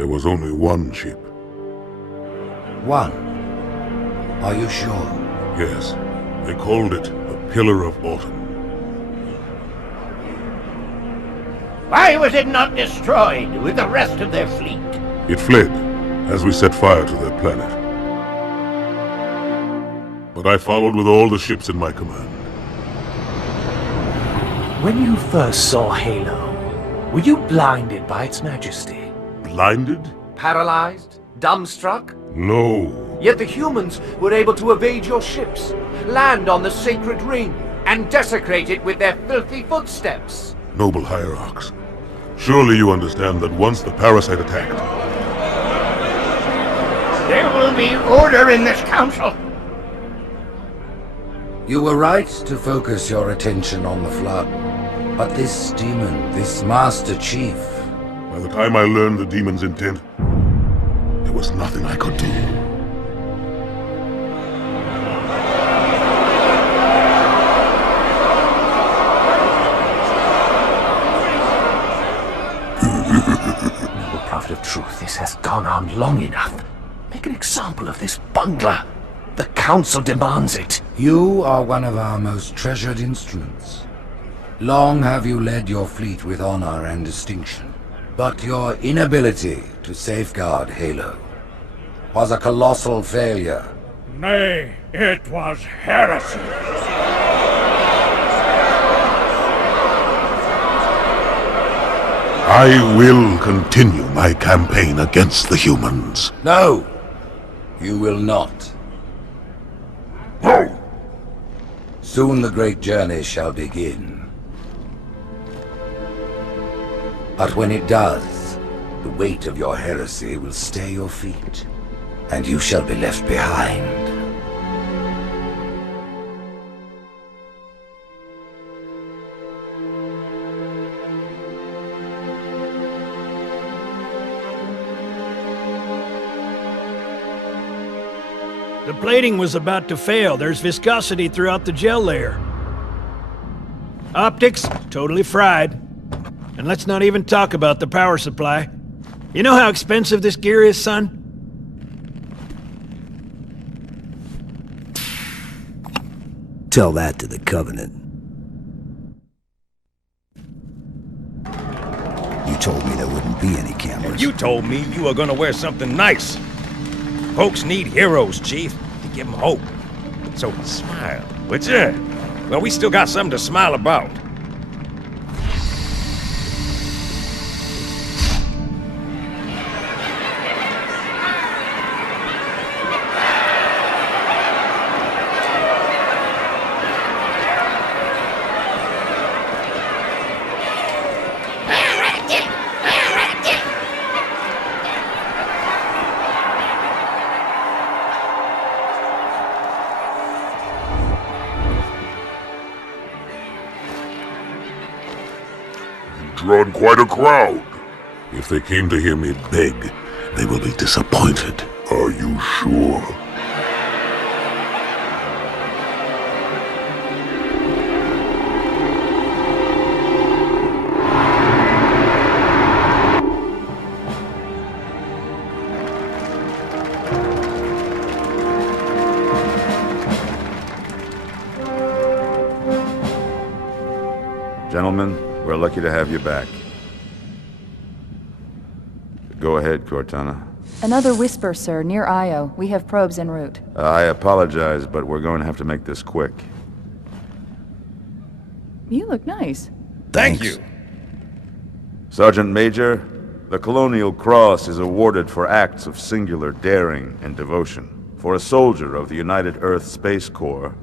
There was only one ship. One? Are you sure? Yes. They called it a Pillar of Autumn. Why was it not destroyed with the rest of their fleet? It fled as we set fire to their planet. But I followed with all the ships in my command. When you first saw Halo, were you blinded by its majesty? Blinded? Paralyzed? Dumbstruck? No. Yet the humans were able to evade your ships, land on the sacred ring, and desecrate it with their filthy footsteps. Noble hierarchs, surely you understand that once the parasite attacked... There will be order in this council. You were right to focus your attention on the Flood. But this demon, this Master Chief... By the time I learned the demon's intent, there was nothing I could do. Noble prophet of truth, this has gone on long enough. Make an example of this bungler. The council demands it. You are one of our most treasured instruments. Long have you led your fleet with honor and distinction. But your inability to safeguard Halo was a colossal failure. Nay, it was heresy. I will continue my campaign against the humans. No, you will not. No! Soon the great journey shall begin. But when it does, the weight of your heresy will stay your feet, and you shall be left behind. The plating was about to fail. There's viscosity throughout the gel layer. Optics, totally fried. And let's not even talk about the power supply. You know how expensive this gear is, son? Tell that to the Covenant. You told me there wouldn't be any cameras. You told me you were gonna wear something nice. Folks need heroes, Chief, to give them hope. So smile, would ya? Well, we still got something to smile about. Drawn quite a crowd. If they came to hear me beg, they will be disappointed. Are you sure? Gentlemen, we're lucky to have you back. Go ahead, Cortana. Another whisper, sir, near Io. We have probes en route. I apologize, but we're going to have to make this quick. You look nice. Thank you. Sergeant Major, the Colonial Cross is awarded for acts of singular daring and devotion. For a soldier of the United Earth Space Corps.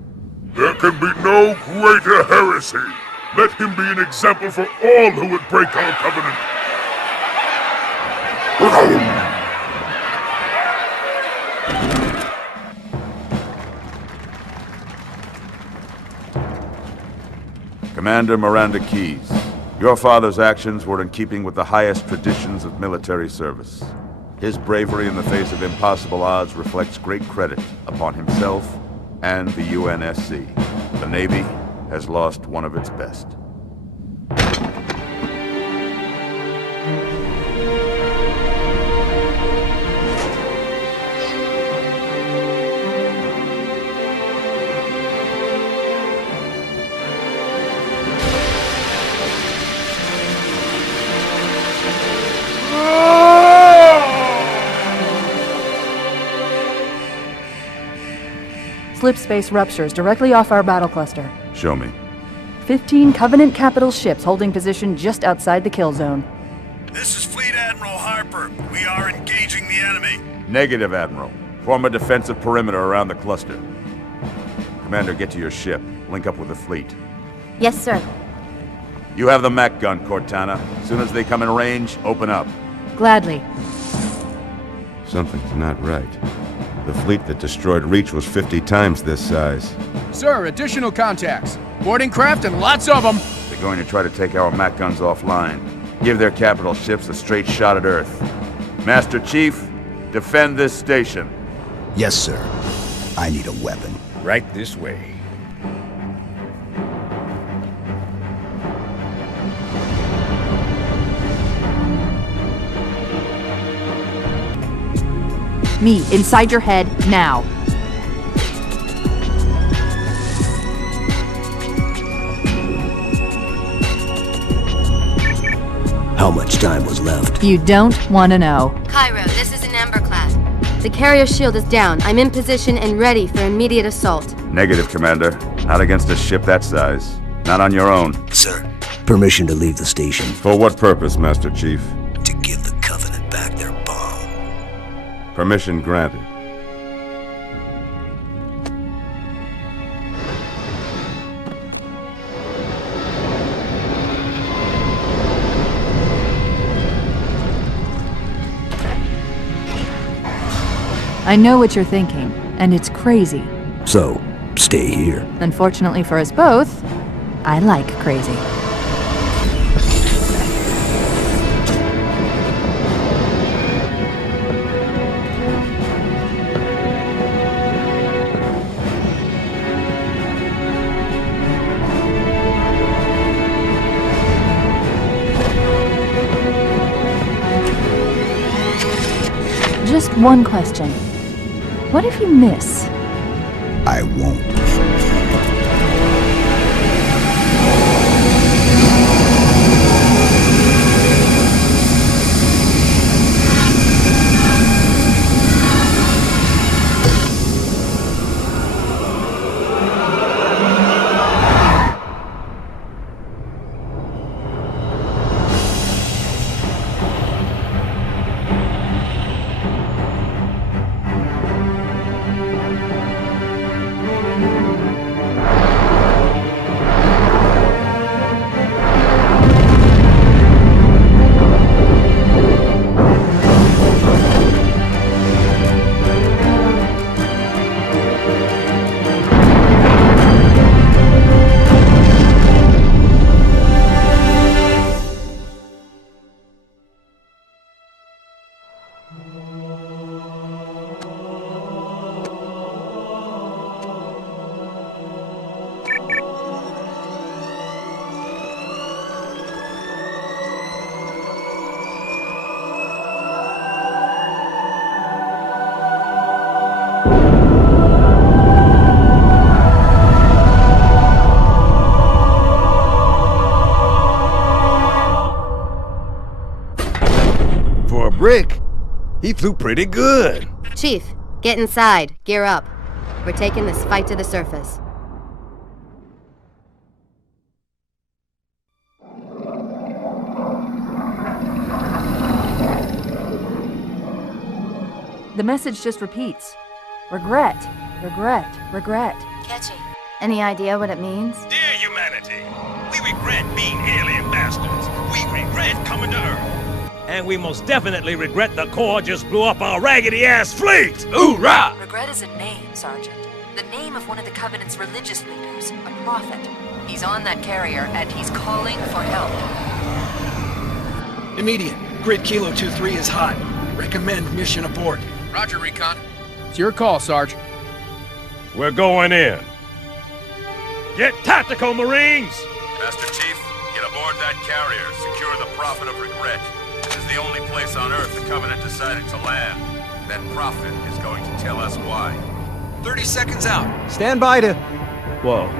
There can be no greater heresy. Let him be an example for all who would break our covenant. Commander Miranda Keyes, your father's actions were in keeping with the highest traditions of military service. His bravery in the face of impossible odds reflects great credit upon himself and the UNSC. The Navy has lost one of its best. slip space ruptures directly off our battle cluster. Show me. 15 Covenant capital ships holding position just outside the kill zone. This is Fleet Admiral Harper. We are engaging the enemy. Negative, Admiral. Form a defensive perimeter around the cluster. Commander, get to your ship. Link up with the fleet. Yes, sir. You have the Mac gun, Cortana. As soon as they come in range, open up. Gladly. Something's not right. The fleet that destroyed Reach was 50 times this size. Sir, additional contacts. Boarding craft and lots of them. They're going to try to take our Mac guns offline. Give their capital ships a straight shot at Earth. Master Chief, defend this station. Yes, sir. I need a weapon. Right this way. Me, inside your head, now. How much time was left? You don't want to know. Cairo, this is an Ember class. The carrier shield is down. I'm in position and ready for immediate assault. Negative, Commander. Not against a ship that size. Not on your own. Sir, permission to leave the station. For what purpose, Master Chief? To give the Covenant back their bomb. Permission granted. I know what you're thinking, and it's crazy. So, stay here. Unfortunately for us both, I like crazy. Just one question. What if you miss? I won't. Brick, he flew pretty good. Chief, get inside. Gear up. We're taking this fight to the surface. The message just repeats. Regret, regret, regret. Catchy. Any idea what it means? Dear humanity, we regret being alien bastards. We regret coming to Earth. And we most definitely regret the Corps just blew up our raggedy-ass fleet! Hoorah! Regret is a name, Sergeant. The name of one of the Covenant's religious leaders, a prophet. He's on that carrier, and he's calling for help. Immediate. Grid Kilo 2-3 is hot. Recommend mission abort. Roger, Recon. It's your call, Sarge. We're going in. Get tactical, Marines! Master Chief, get aboard that carrier. Secure the Prophet of Regret. This is the only place on Earth the Covenant decided to land. That Prophet is going to tell us why. 30 seconds out. Stand by to... Whoa.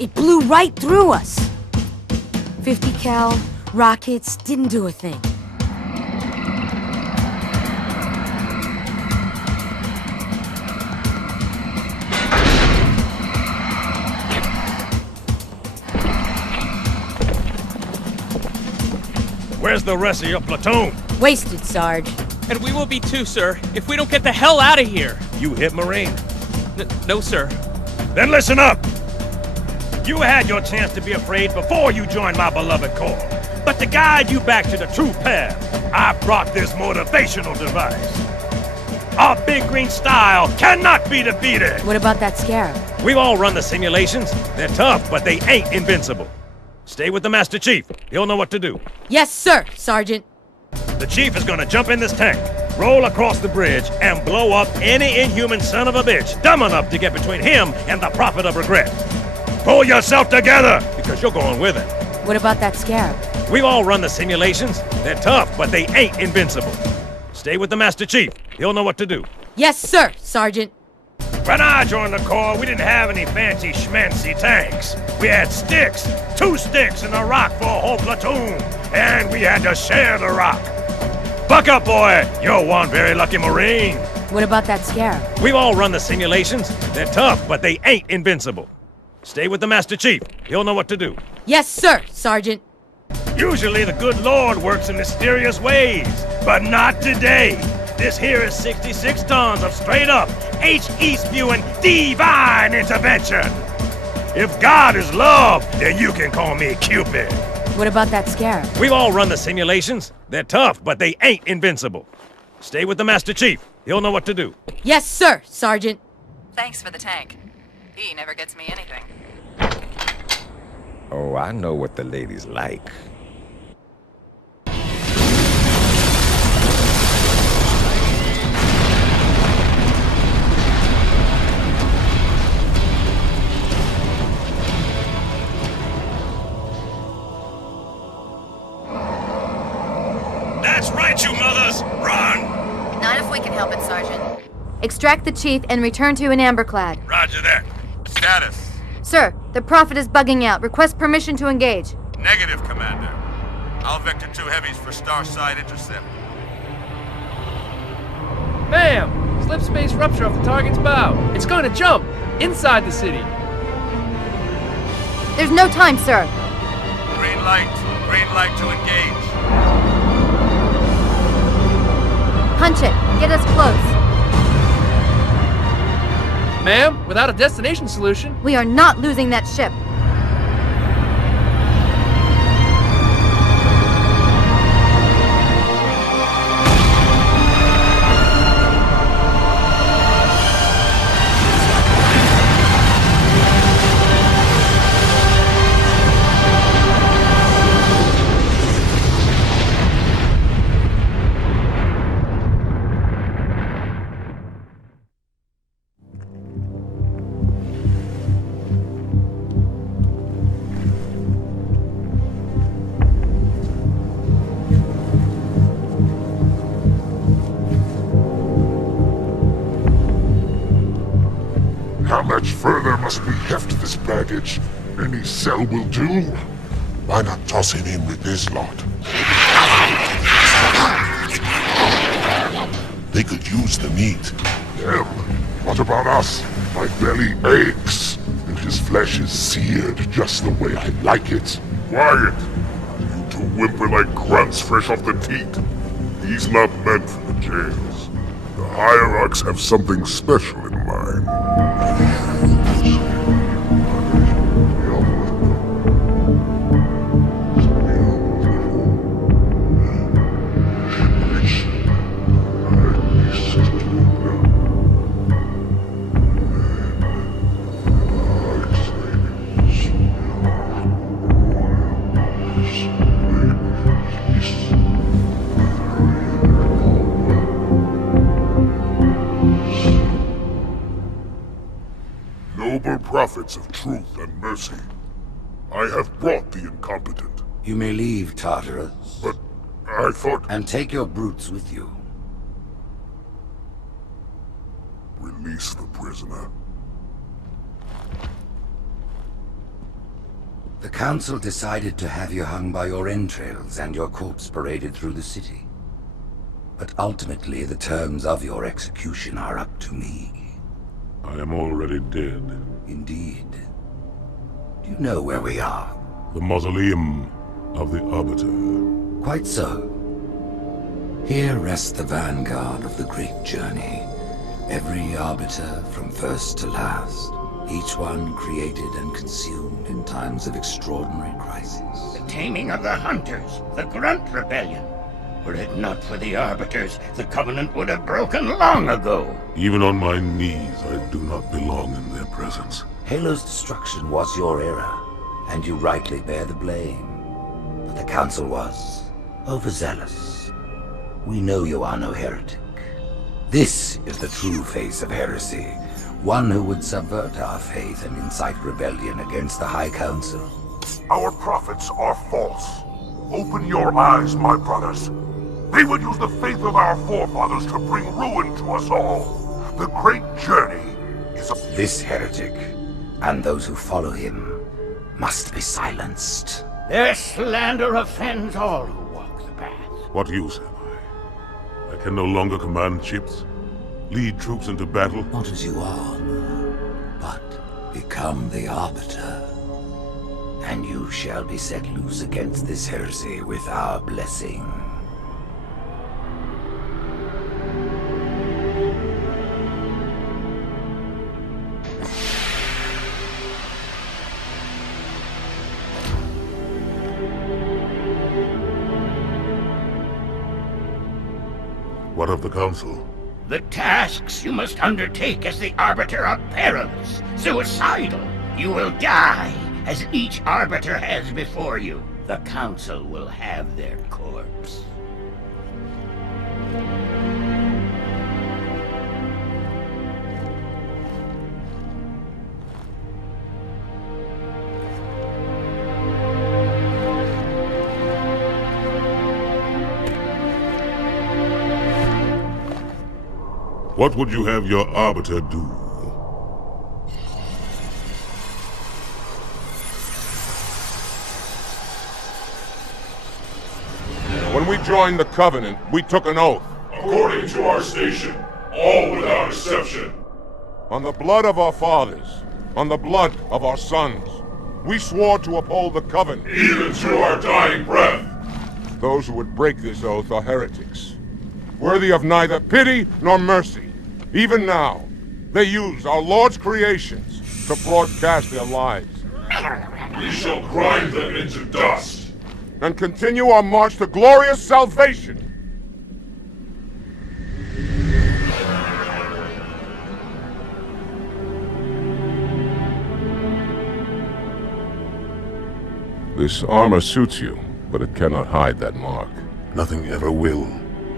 It blew right through us. 50 cal, rockets, didn't do a thing. Where's the rest of your platoon? Wasted, Sarge. And we will be too, sir, if we don't get the hell out of here. You hit Marine? No, sir. Then listen up! You had your chance to be afraid before you joined my beloved Corps. But to guide you back to the true path, I brought this motivational device. Our big green style cannot be defeated! What about that scarab? We've all run the simulations. They're tough, but they ain't invincible. Stay with the Master Chief. He'll know what to do. Yes, sir, Sergeant. The Chief is gonna jump in this tank, roll across the bridge, and blow up any inhuman son of a bitch dumb enough to get between him and the Prophet of Regret. Pull yourself together, because you're going with him. What about that scarab? We've all run the simulations. They're tough, but they ain't invincible. Stay with the Master Chief. He'll know what to do. Yes, sir, Sergeant. When I joined the Corps, we didn't have any fancy schmancy tanks. We had sticks, 2 sticks and a rock for a whole platoon, and we had to share the rock. Buck up, boy! You're one very lucky Marine. What about that scarab? We've all run the simulations. They're tough, but they ain't invincible. Stay with the Master Chief. He'll know what to do. Yes, sir, Sergeant. Usually the good Lord works in mysterious ways, but not today. This here is 66 tons of straight-up, H-East-viewing divine intervention. If God is love, then you can call me Cupid. What about that scarab? We've all run the simulations. They're tough, but they ain't invincible. Stay with the Master Chief. He'll know what to do. Yes, sir, Sergeant. Thanks for the tank. He never gets me anything. Oh, I know what the ladies like. That's right, you mothers! Run! Not if we can help it, Sergeant. Extract the chief and return to an amberclad. Roger that. Status? Sir, the Prophet is bugging out. Request permission to engage. Negative, Commander. I'll vector 2 heavies for Starside intercept. Ma'am! Slip space rupture off the target's bow. It's going to jump! Inside the city. There's no time, sir. Green light. Green light to engage. Punch it. Get us close. Ma'am, without a destination solution... We are not losing that ship. How much further must we heft this baggage? Any cell will do. Why not toss it in with this lot? They could use the meat. Them? What about us? My belly aches, and his flesh is seared just the way I like it. Quiet! You two whimper like grunts fresh off the teat. He's not meant for the jails. The hierarchs have something special in mind. Noble prophets of truth and mercy, I have brought the incompetent. You may leave, Tartarus. But I thought... And take your brutes with you. Release the prisoner. The Council decided to have you hung by your entrails and your corpse paraded through the city. But ultimately, the terms of your execution are up to me. I am already dead. Indeed. Do you know where we are? The mausoleum of the Arbiter. Quite so. Here rests the vanguard of the great journey. Every Arbiter from first to last. Each one created and consumed in times of extraordinary crisis. The taming of the Hunters, the Grunt Rebellion. Were it not for the Arbiters, the Covenant would have broken long ago. Even on my knees, I do not belong in their presence. Halo's destruction was your error, and you rightly bear the blame. But the Council was overzealous. We know you are no heretic. This is the true face of heresy, one who would subvert our faith and incite rebellion against the High Council. Our prophets are false. Open your eyes, my brothers. They would use the faith of our forefathers to bring ruin to us all. The great journey is a... This heretic, and those who follow him, must be silenced. Their slander offends all who walk the path. What use have I? I can no longer command ships, lead troops into battle. Not as you are, but become the Arbiter. And you shall be set loose against this heresy with our blessing. What of the Council? The tasks you must undertake as the Arbiter are perilous, suicidal. You will die, as each Arbiter has before you. The Council will have their corpse. What would you have your Arbiter do? When we joined the Covenant, we took an oath. According to our station, all without exception. On the blood of our fathers, on the blood of our sons, we swore to uphold the Covenant. Even to our dying breath. Those who would break this oath are heretics, worthy of neither pity nor mercy. Even now, they use our Lord's creations to broadcast their lies. We shall grind them into dust. And continue our march to glorious salvation. This armor suits you, but it cannot hide that mark. Nothing ever will.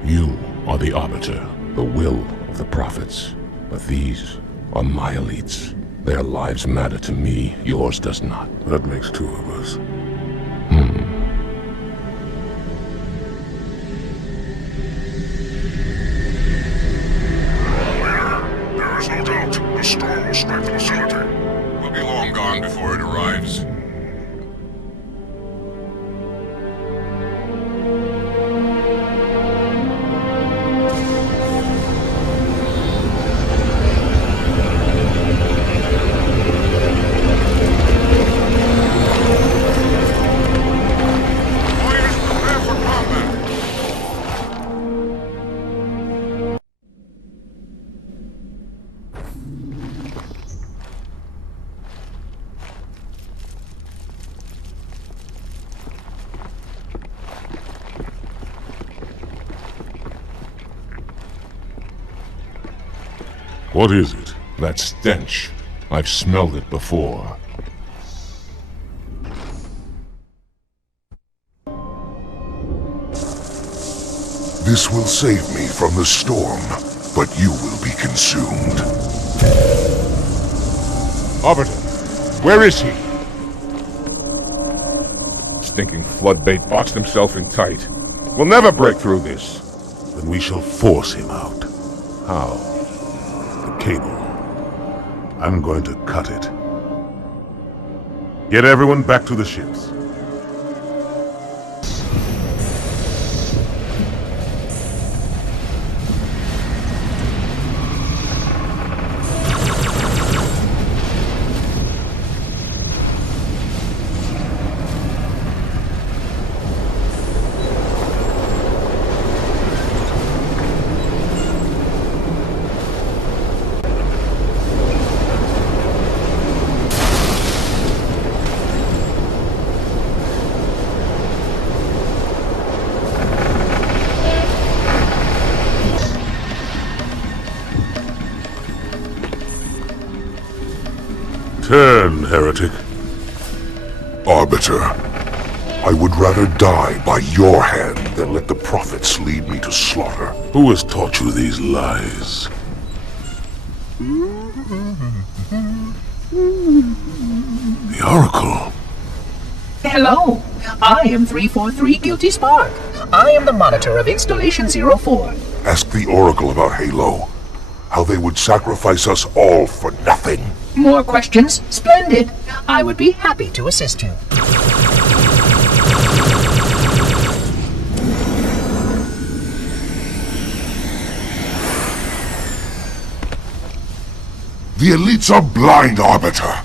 You are the Arbiter, the will of the prophets. But these are my elites. Their lives matter to me, yours does not. That makes two of us. There is no doubt the storm will strike the facility. We'll be long gone before it arrives. What is it? That stench. I've smelled it before. This will save me from the storm, but you will be consumed. Arbiter, where is he? Stinking floodbait boxed himself in tight. We'll never break through this. Then we shall force him out. How? The cable. I'm going to cut it. Get everyone back to the ships. Turn, heretic. Arbiter, I would rather die by your hand than let the prophets lead me to slaughter. Who has taught you these lies? The Oracle. Hello, I am 343 Guilty Spark. I am the monitor of Installation 04. Ask the Oracle about Halo. How they would sacrifice us all for nothing. More questions? Splendid. I would be happy to assist you. The elites are blind, Arbiter.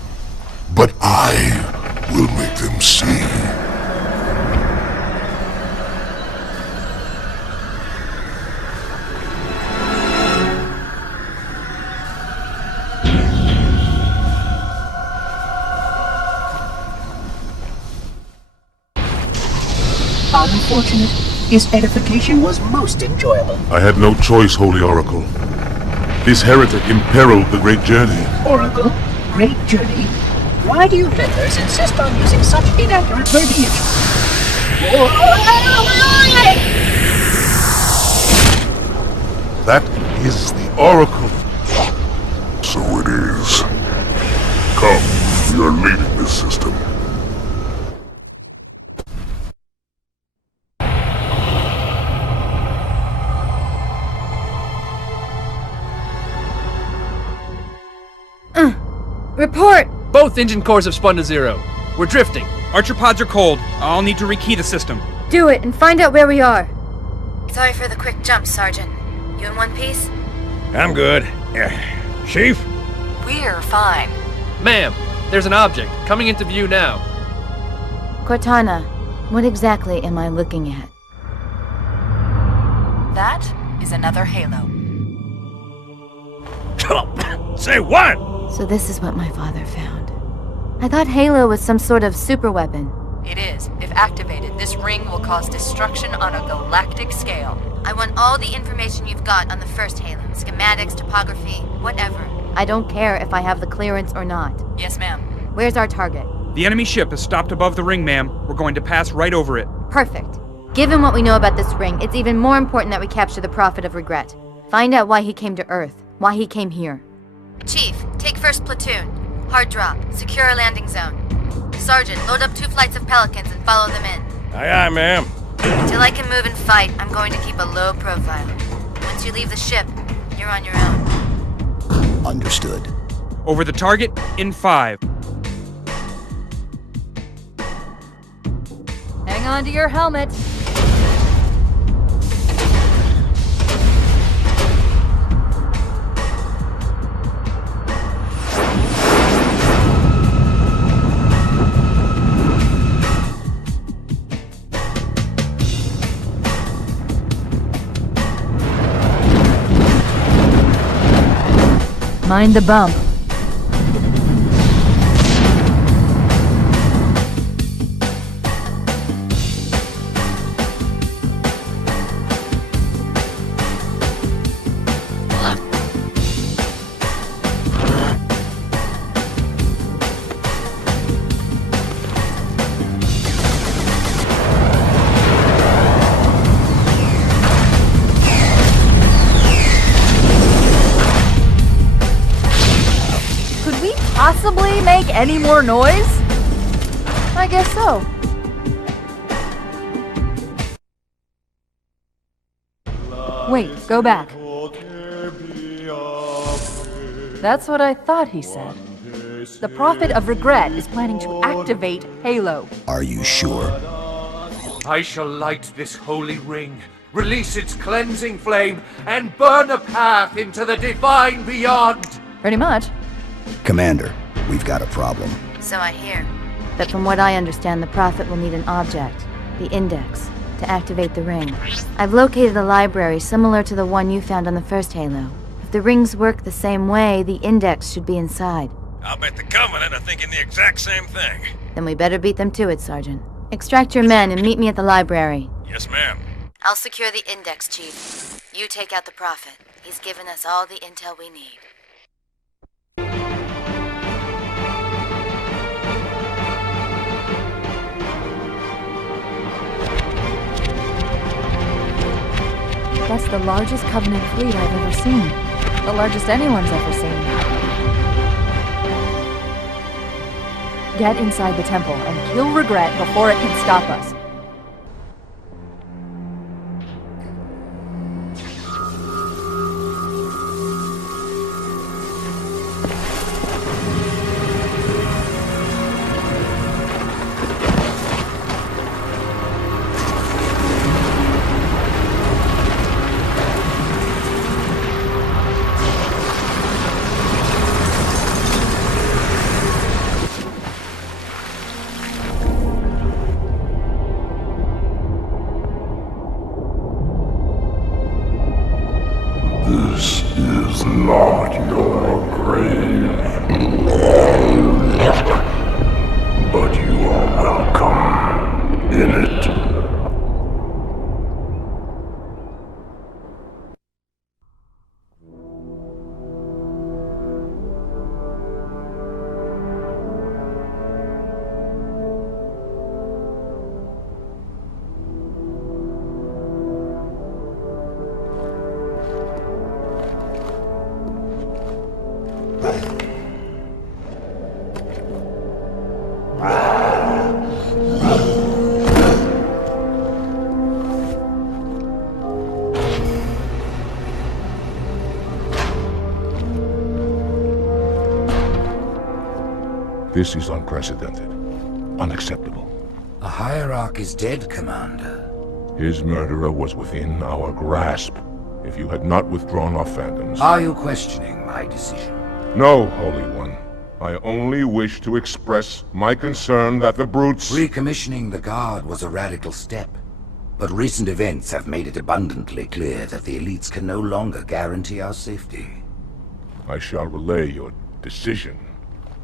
But I will make them see. Unfortunate. His edification was most enjoyable. I had no choice, Holy Oracle. This heretic imperiled the great journey. Oracle, great journey. Why do you members insist on using such inaccurate verbiage? That is the Oracle. So it is. Come, we are leading this system. Report! Both engine cores have spun to zero. We're drifting. Archer pods are cold. I'll need to rekey the system. Do it and find out where we are. Sorry for the quick jump, Sergeant. You in one piece? I'm good. Chief? We're fine. Ma'am, there's an object coming into view now. Cortana, what exactly am I looking at? That is another Halo. Say what? So this is what my father found. I thought Halo was some sort of super weapon. It is. If activated, this ring will cause destruction on a galactic scale. I want all the information you've got on the first Halo. Schematics, topography, whatever. I don't care if I have the clearance or not. Yes, ma'am. Where's our target? The enemy ship is stopped above the ring, ma'am. We're going to pass right over it. Perfect. Given what we know about this ring, it's even more important that we capture the Prophet of Regret. Find out why he came to Earth. Why he came here. Chief, take first platoon. Hard drop. Secure a landing zone. Sergeant, load up 2 flights of Pelicans and follow them in. Aye, aye, ma'am. Until I can move and fight, I'm going to keep a low profile. Once you leave the ship, you're on your own. Understood. Over the target in 5. Hang on to your helmet. Mind the bump. Possibly make any more noise? I guess so. Wait, go back. That's what I thought he said. The Prophet of Regret is planning to activate Halo. Are you sure? I shall light this holy ring, release its cleansing flame, and burn a path into the divine beyond! Pretty much. Commander, we've got a problem. So I hear. But from what I understand, the Prophet will need an object, the Index, to activate the ring. I've located a library similar to the one you found on the first Halo. If the rings work the same way, the Index should be inside. I'll bet the Covenant are thinking the exact same thing. Then we better beat them to it, Sergeant. Extract your men and meet me at the library. Yes, ma'am. I'll secure the Index, Chief. You take out the Prophet. He's given us all the intel we need. That's the largest Covenant fleet I've ever seen. The largest anyone's ever seen. Get inside the temple and kill Regret before it can stop us. This is not your grave. But you are welcome in it. This is unprecedented. Unacceptable. The Hierarch is dead, Commander. His murderer was within our grasp. If you had not withdrawn our phantoms... Are you questioning my decision? No, Holy One. I only wish to express my concern that the brutes... Recommissioning the Guard was a radical step. But recent events have made it abundantly clear that the elites can no longer guarantee our safety. I shall relay your decision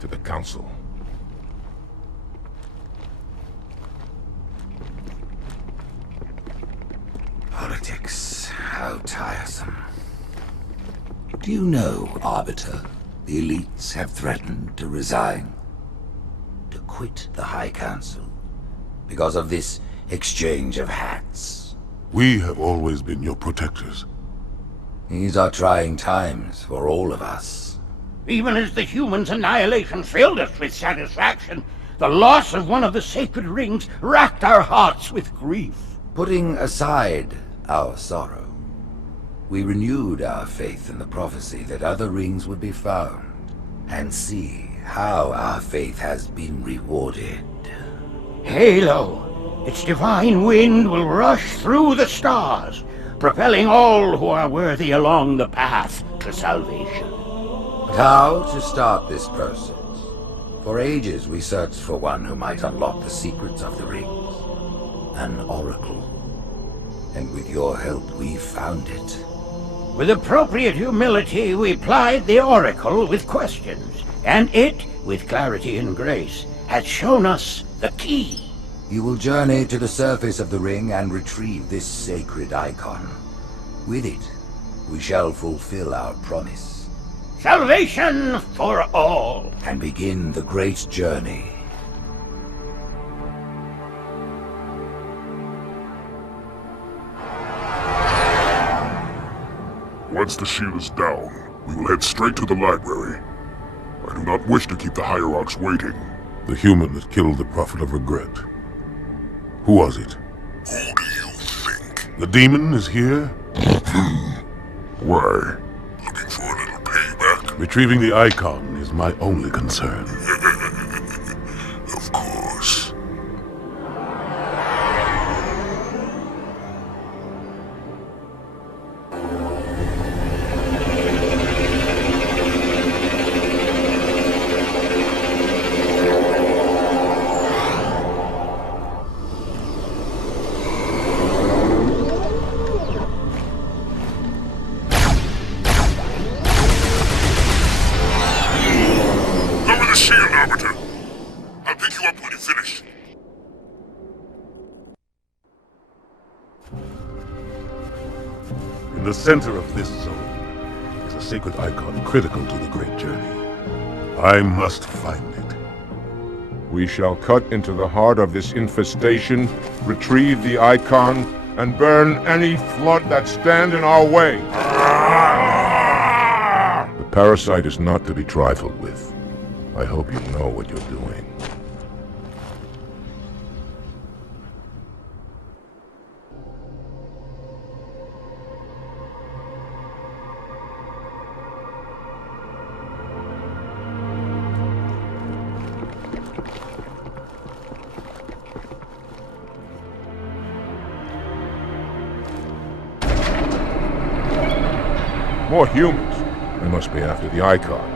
to the Council. Politics, how tiresome. Do you know, Arbiter, the elites have threatened to resign, to quit the High Council, because of this exchange of hats? We have always been your protectors. These are trying times for all of us. Even as the humans' annihilation filled us with satisfaction, the loss of one of the sacred rings racked our hearts with grief. Putting aside our sorrow, we renewed our faith in the prophecy that other rings would be found, and see how our faith has been rewarded. Halo, its divine wind will rush through the stars, propelling all who are worthy along the path to salvation. But how to start this process? For ages we searched for one who might unlock the secrets of the rings. An oracle. And with your help, we found it. With appropriate humility, we plied the oracle with questions, and it, with clarity and grace, has shown us the key. You will journey to the surface of the ring and retrieve this sacred icon. With it, we shall fulfill our promise. Salvation for all. And begin the great journey. Once the shield is down, we will head straight to the library. I do not wish to keep the Hierarchs waiting. The human that killed the Prophet of Regret. Who was it? Who do you think? The demon is here? Why? Looking for a little payback? Retrieving the icon is my only concern. Of course. In the center of this zone is a sacred icon critical to the great journey. I must find it. We shall cut into the heart of this infestation, retrieve the icon, and burn any flood that stand in our way. The parasite is not to be trifled with. I hope you know what you're doing. More humans. They must be after the icon.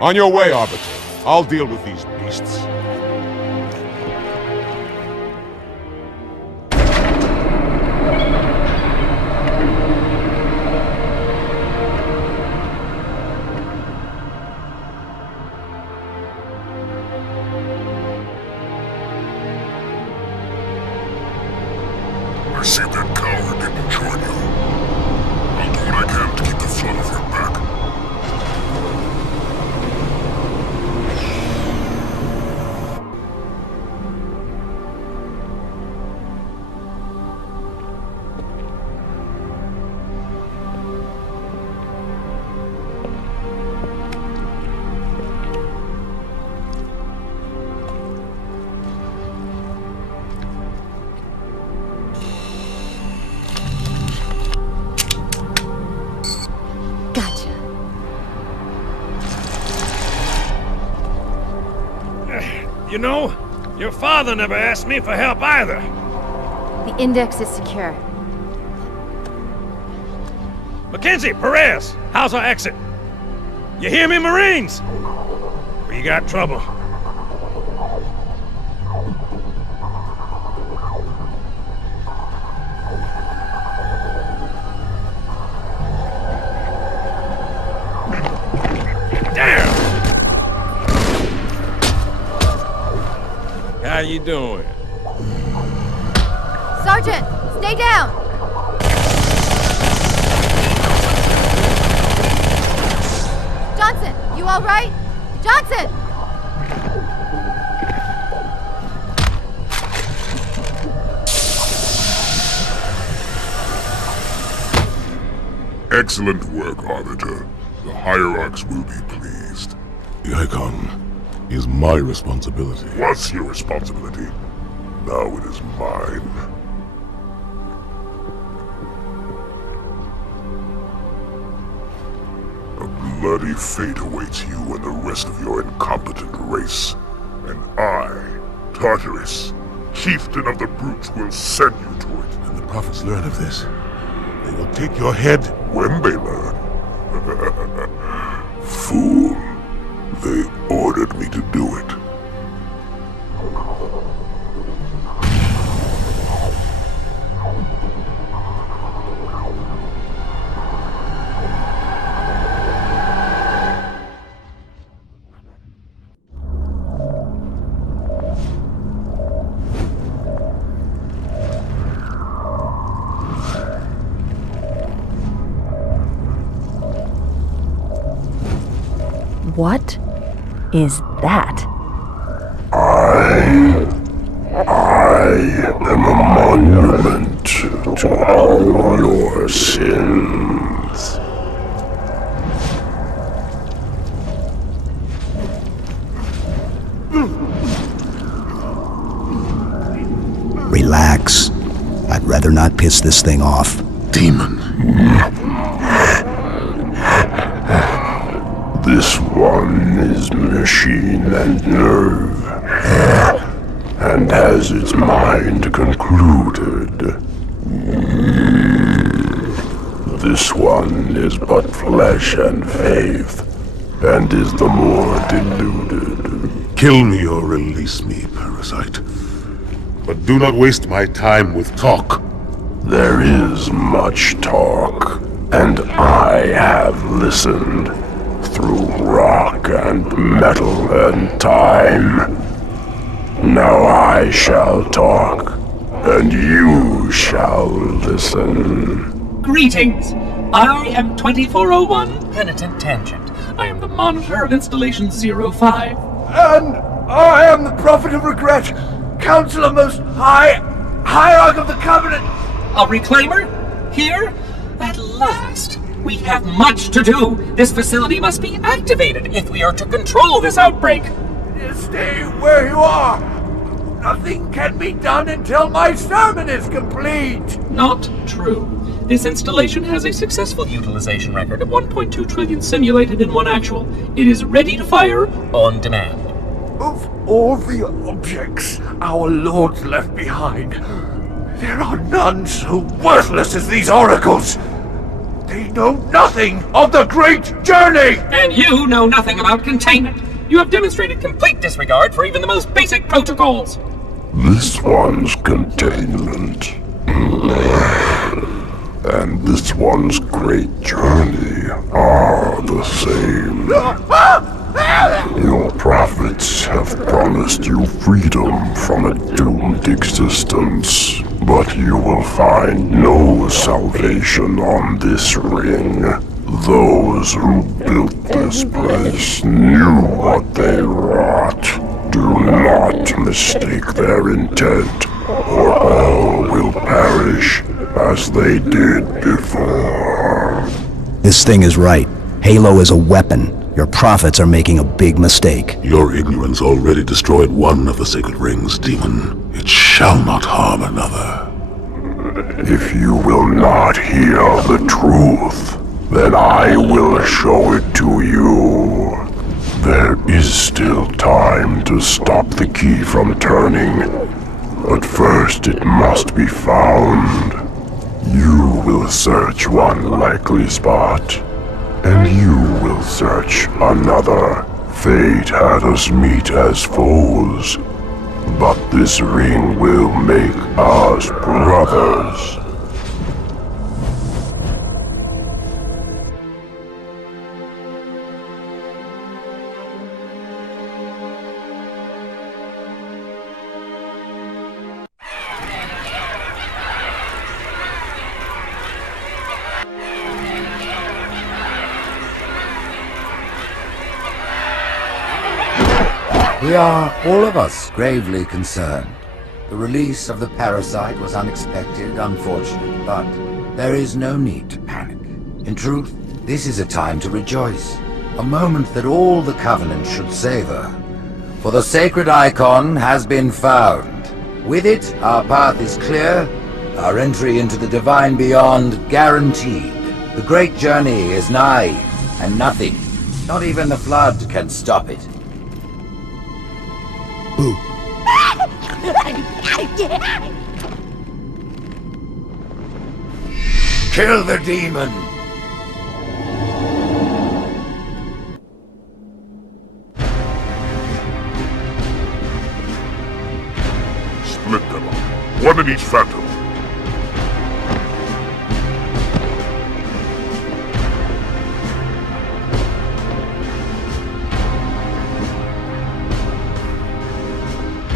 On your way, Arbiter. I'll deal with these beasts. I see that coward didn't join you. I'll do what I can to keep the flood off your back. You know, your father never asked me for help either. The index is secure. Mackenzie, Perez, how's our exit? You hear me, Marines? We got trouble. How you doing? Sergeant, stay down! Johnson, you all right? Johnson! Excellent work, Arbiter. The Hierarchs will be pleased. The icon is my responsibility. Was your responsibility. Now it is mine. A bloody fate awaits you and the rest of your incompetent race. And I, Tartarus, chieftain of the brutes, will send you to it. When the prophets learn of this, they will take your head. When they learn. Fool. They ordered me to do it. What is that? I am a monument to all your sins. Relax. I'd rather not piss this thing off. demon. This one is machine and nerve, and has its mind concluded. This one is but flesh and faith, and is the more deluded. Kill me or release me, parasite. But do not waste my time with talk. There is much talk, and I have listened through rock and metal and time. Now I shall talk, and you shall listen. Greetings! I am 2401 Penitent Tangent. I am the monitor of Installation 05. And I am the Prophet of Regret, Counselor Most High, Hierarch of the Covenant. A reclaimer? Here? At last. We have much to do. This facility must be activated if we are to control this outbreak. Stay where you are. Nothing can be done until my sermon is complete. Not true. This installation has a successful utilization record of 1.2 trillion simulated and 1 actual. It is ready to fire on demand. Of all the objects our lords left behind, there are none so worthless as these oracles. They know nothing of the great journey! And you know nothing about containment. You have demonstrated complete disregard for even the most basic protocols. This one's containment. And this one's great journey are the same. Your prophets have promised you freedom from a doomed existence, but you will find no salvation on this ring. Those who built this place knew what they wrought. Do not mistake their intent, or all will perish as they did before. This thing is right. Halo is a weapon. Your prophets are making a big mistake. Your ignorance already destroyed one of the sacred rings, demon. It shall not harm another. If you will not hear the truth, then I will show it to you. There is still time to stop the key from turning, but first it must be found. You will search one likely spot, and you will search another. Fate had us meet as foes, but this ring will make us brothers. We are, all of us, gravely concerned. The release of the parasite was unexpected, unfortunate, but there is no need to panic. In truth, this is a time to rejoice. A moment that all the Covenant should savor. For the sacred icon has been found. With it, our path is clear, our entry into the divine beyond guaranteed. The great journey is nigh, and nothing, not even the flood, can stop it. Kill the demon! Split them up, one in each phantom.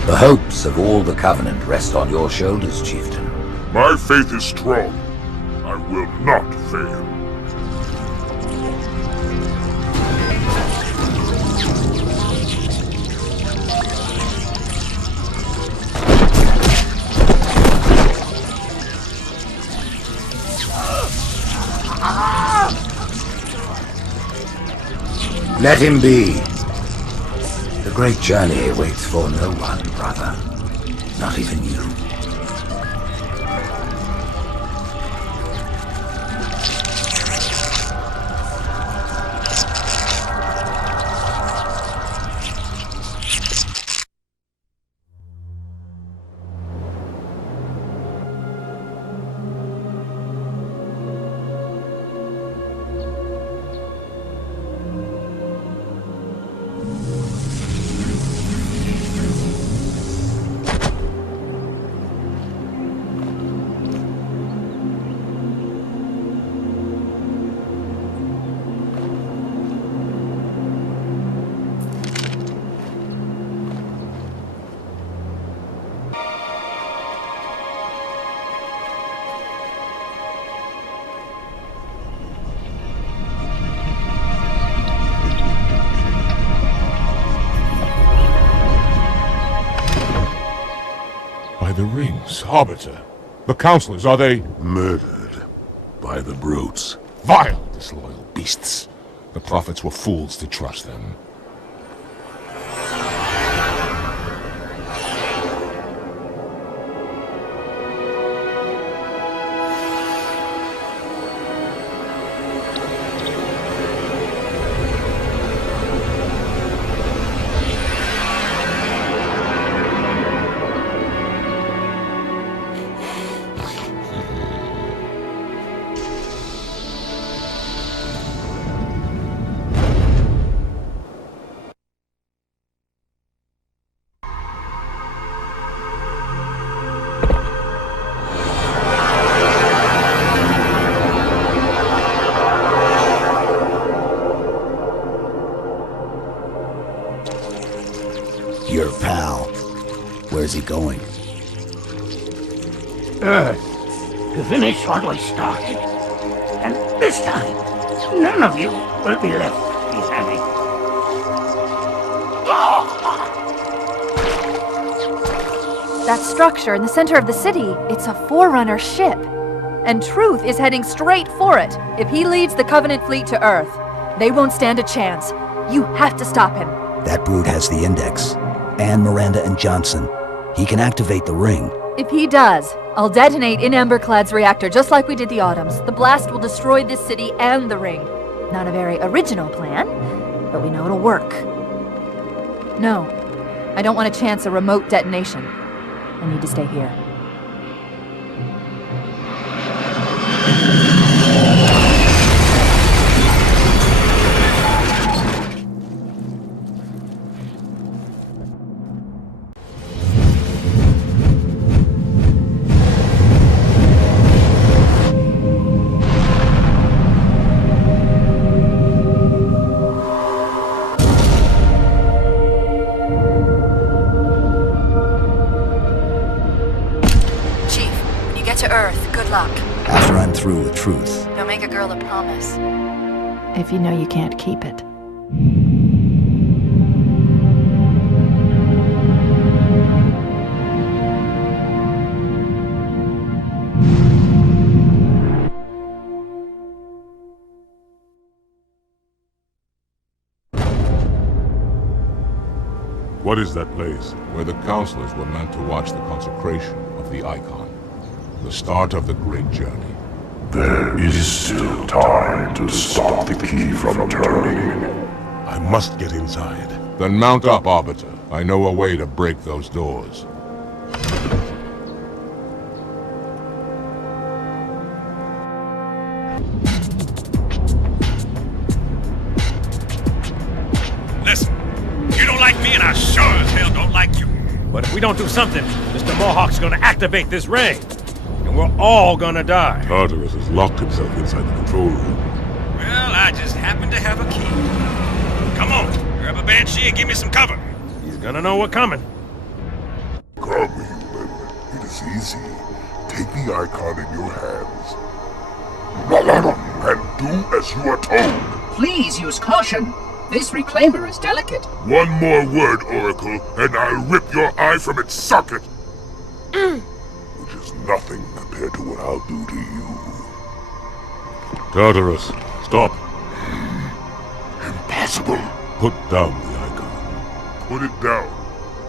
The hopes of all the Covenant rest on your shoulders, Chieftain. My faith is strong. I will not fail. Let him be. The great journey waits for no one, brother. Not even you. the rings, Arbiter. The counselors, are they... Murdered by the brutes. Vile, disloyal beasts. The prophets were fools to trust them. Your pal. Where's he going? Earth, to finish what we started. And this time, none of you will be left behind. That structure in the center of the city, it's a Forerunner ship. And Truth is heading straight for it. If he leads the Covenant fleet to Earth, they won't stand a chance. You have to stop him. That brute has the Index. And Miranda and Johnson. He can activate the ring. If he does, I'll detonate in Emberclad's reactor just like we did the Autumn's. The blast will destroy this city and the ring. Not a very original plan, but we know it'll work. No, I don't want to chance a remote detonation. I need to stay here. After I'm through with Truth. You'll make a girl a promise. If you know you can't keep it. What is that place? Where the counselors were meant to watch the consecration of the icon. The start of the great journey. There is still time to stop the key from turning. I must get inside. Then mount up, Arbiter. I know a way to break those doors. Listen, you don't like me and I sure as hell don't like you. But if we don't do something, Mr. Mohawk's gonna activate this ring. And we're all gonna die. Tartarus has locked himself inside the control room. Well, I just happen to have a key. Come on, grab a banshee and give me some cover. He's gonna know we're coming. Come, human. It is easy. Take the icon in your hands. And do as you are told. Please use caution. This reclaimer is delicate. One more word, Oracle, and I'll rip your eye from its socket. Which is nothing compared to what I'll do to you. Tartarus, stop. Impossible. Put down the icon. Put it down.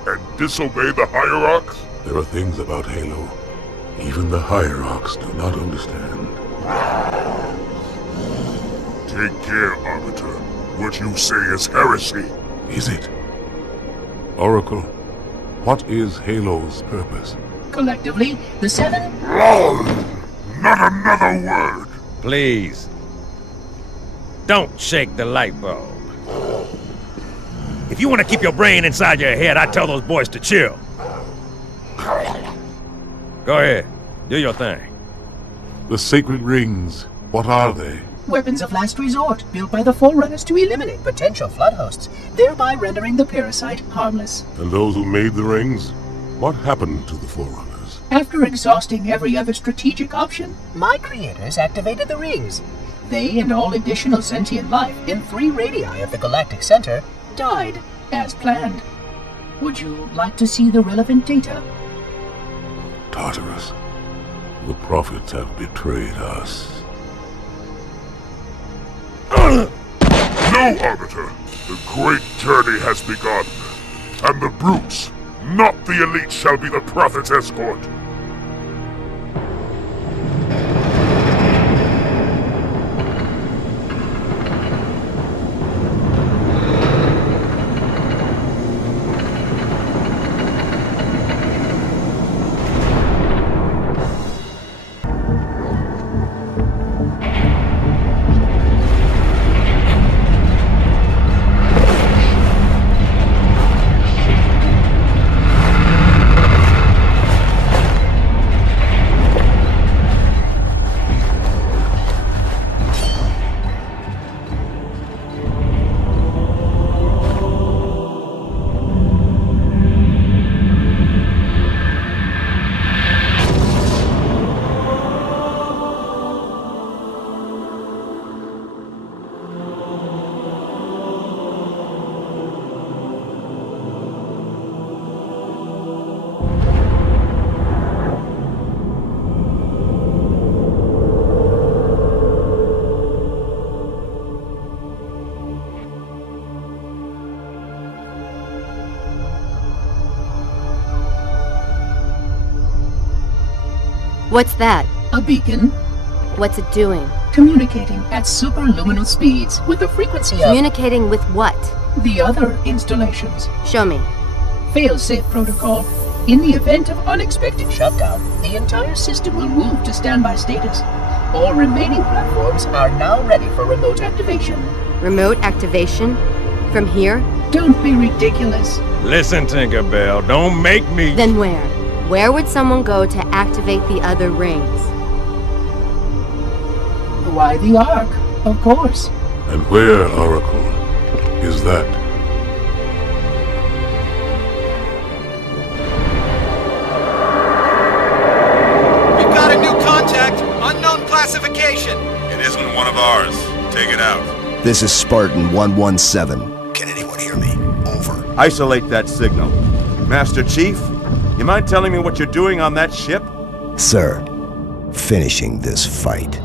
And disobey the Hierarchs? There are things about Halo even the Hierarchs do not understand. Take care, Arbiter. What you say is heresy. Is it? Oracle, what is Halo's purpose? Collectively, the Seven... Not another word! Please. Don't shake the light bulb. If you want to keep your brain inside your head, I'd tell those boys to chill. Go ahead. Do your thing. The sacred rings, what are they? Weapons of last resort, built by the Forerunners to eliminate potential flood hosts, thereby rendering the parasite harmless. And those who made the rings? What happened to the Forerunners? After exhausting every other strategic option, my creators activated the rings. They and all additional sentient life in 3 radii of the galactic center died, as planned. Would you like to see the relevant data? Tartarus. The prophets have betrayed us. No, Arbiter! The great journey has begun, and the brutes, not the elite, shall be the prophet's escort. What's that? A beacon. What's it doing? Communicating at superluminal speeds with the frequency of... Communicating with what? The other installations. Show me. Fail-safe protocol. In the event of unexpected shutdown, the entire system will move to standby status. All remaining platforms are now ready for remote activation. Remote activation? From here? Don't be ridiculous. Listen, Tinkerbell, don't make me... Then where? Where would someone go to activate the other rings? Why the Ark, of course. And where, Oracle, is that? We've got a new contact. Unknown classification. It isn't one of ours. Take it out. This is Spartan 117. Can anyone hear me? Over. Isolate that signal. Master Chief, you mind telling me what you're doing on that ship? Sir, finishing this fight.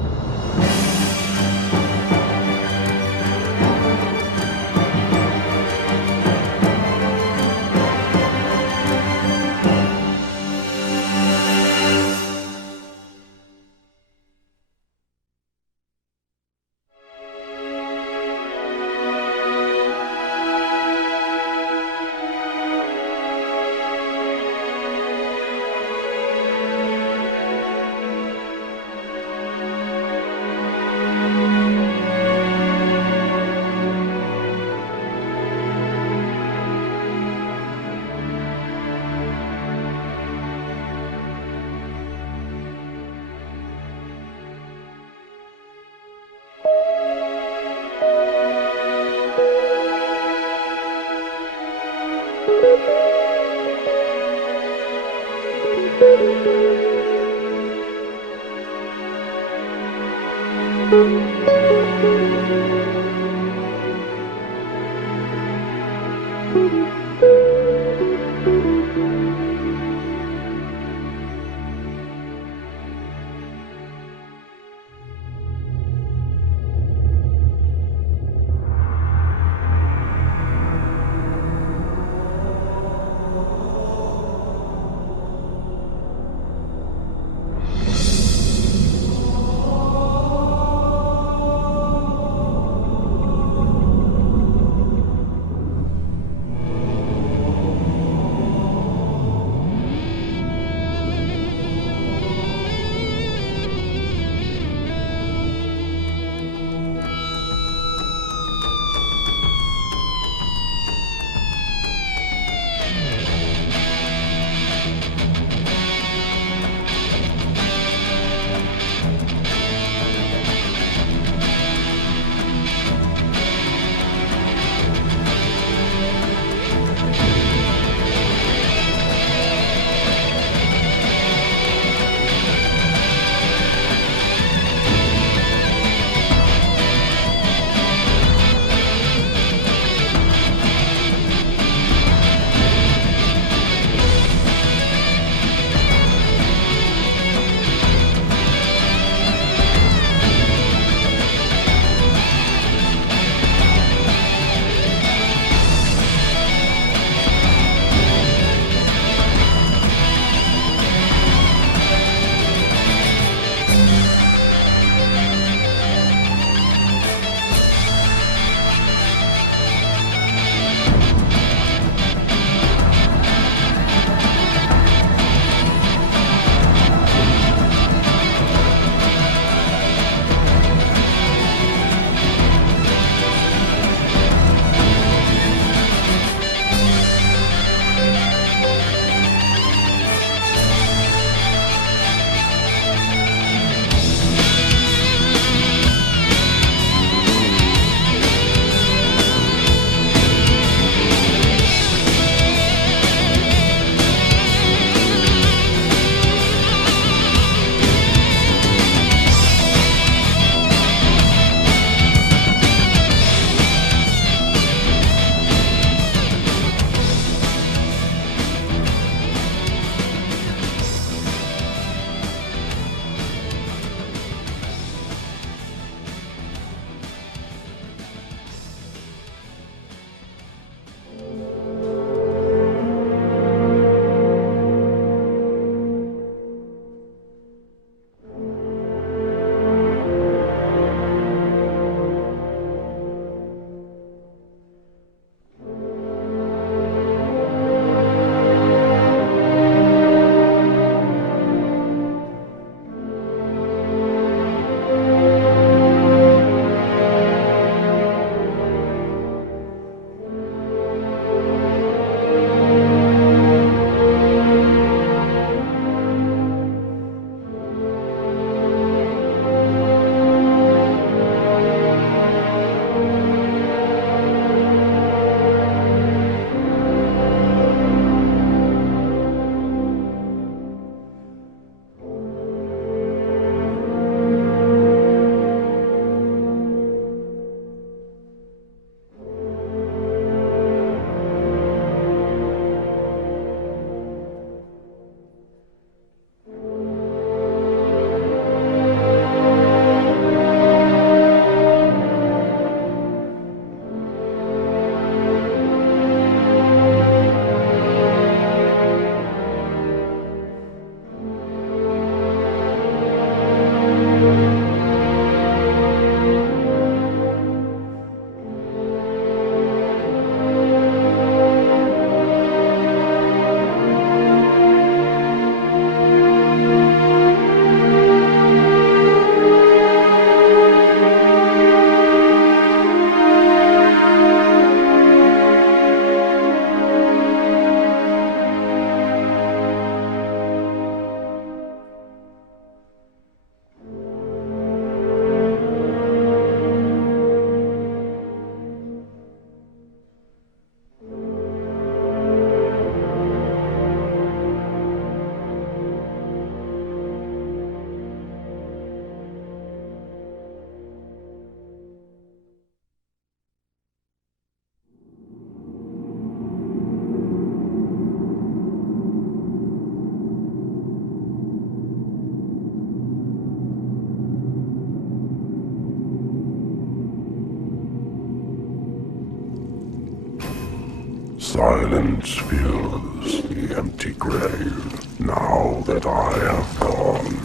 Silence fills the empty grave now that I have gone.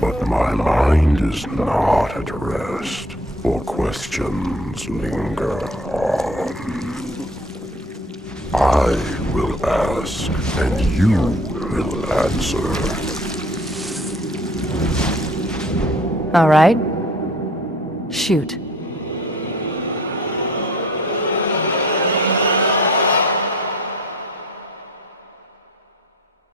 But my mind is not at rest, for questions linger on. I will ask, and you will answer. All right. Shoot.